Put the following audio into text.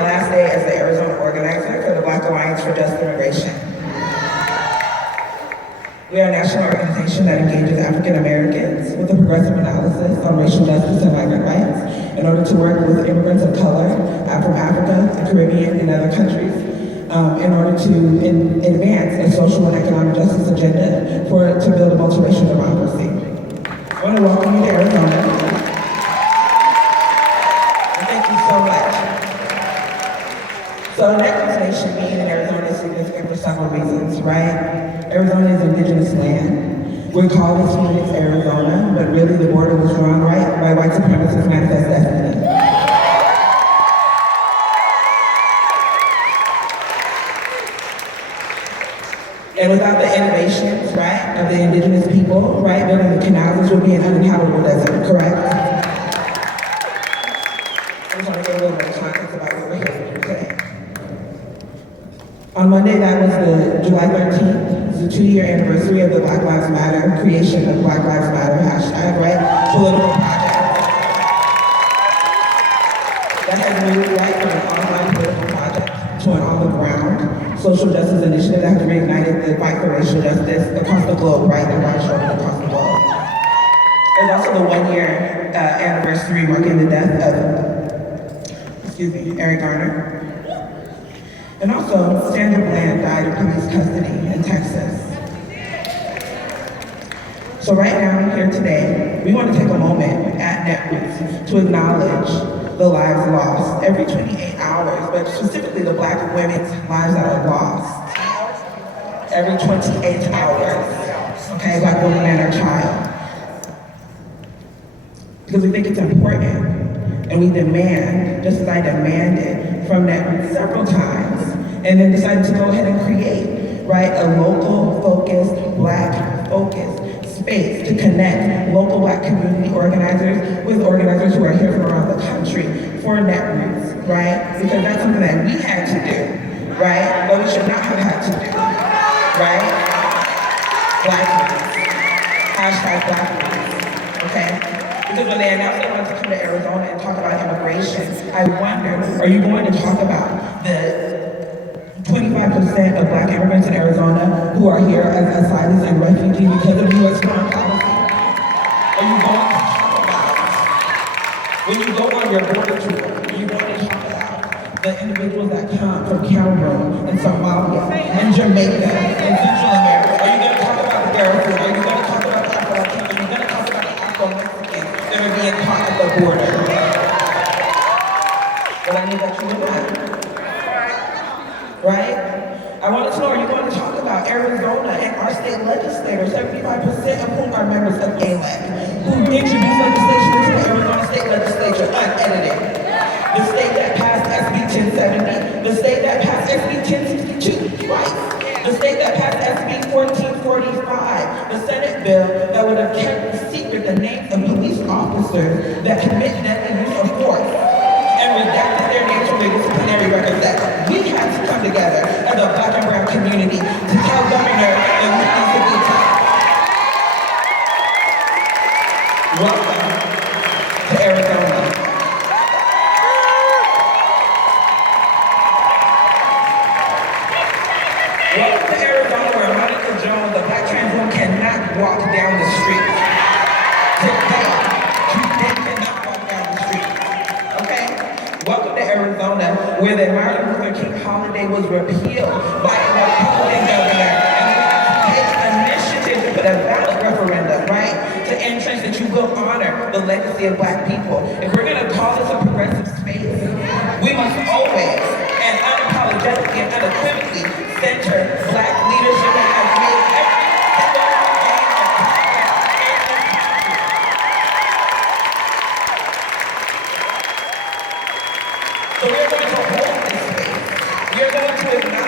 my last day as the Arizona organizer for the Black Alliance for Just Immigration. We are a national organization that engages African Americans with a progressive analysis on racial justice and migrant rights in order to work with immigrants of color from Africa, the Caribbean, and other countries in order to advance a social and economic justice agenda to build a multiracial democracy. I want to welcome you to Arizona. And thank you so much. So Necklace Nation being in Arizona is significant for several reasons, right? Arizona is indigenous land. We call this Phoenix, Arizona, but really the border was drawn right by white supremacist manifest destiny. And without the innovations, right, of the indigenous people, right, building the canals, this would be an uninhabitable desert, correct? I just want to give a little bit of context about what we're here to do today. On Monday, that was the July 13th, the 2-year anniversary of the Black Lives Matter, creation of Black Lives Matter hashtag, right? Political project. That has moved right from an online political project to an on-the-ground social justice initiative that has reignited the fight for racial justice across the globe, right? The broad shoulders across the globe. There's also the 1-year anniversary marking the death of, Eric Garner. And also, Sandra Bland died in police custody in Texas. So right now, here today, we want to take a moment at Netroots to acknowledge the lives lost every 28 hours, but specifically the Black women's lives that are lost every 28 hours, okay, Black woman and her child. Because we think it's important, and we demand, just as I demanded from Netroots several times, and then decided to go ahead and create, right, a local-focused, Black-focused space to connect local Black community organizers with organizers who are here from around the country for Netroots, right? Because that's something that we had to do, right? But we should not have had to do, right? Black roots. Hashtag Black roots, okay? Because when they announced they wanted to come to Arizona and talk about immigration, I wondered, are you going to talk about the 25% of Black immigrants in Arizona who are here as asylums and refugees because of U.S. foreign policy? Are you going to talk about, when you go on your border tour, are you going to talk about the individuals that come from Cameroon and Somalia and Jamaica and Central America? Are you going to talk about the Darfur? Are you going to talk about the Afro-Latinos? Are you going to talk about the Afro-Mexicans that are being caught at the border? Well, I need that you know that. Right? I wanted to know, are you going to talk about Arizona and our state legislators, 75% of whom are members of ALEC, who introduced legislation into the Arizona state legislature unedited? The state that passed SB 1070, the state that passed SB 1062 twice, the state that passed SB 1445, the Senate bill that would have kept secret the names of police officers that commit deadly use of force and redacted their names from their disciplinary records. That we had to come together as a Black and brown community to tell Governor that we need to be tough. Welcome to Arizona. Welcome to Arizona, where Monica Jones, a Black trans woman, cannot walk down the street. Today, she cannot walk down the street. Okay? Welcome to Arizona, where the Martin Luther King holiday was repealed by a Republican governor, and we have to take initiative with a ballot referendum, right, to entrench that you will honor the legacy of Black people. If we're going to call this a progressive space, we must always and unapologetically and unequivocally center Black leadership that has made every single gain of progress in this country. So we're going to hold this space. We're going to acknowledge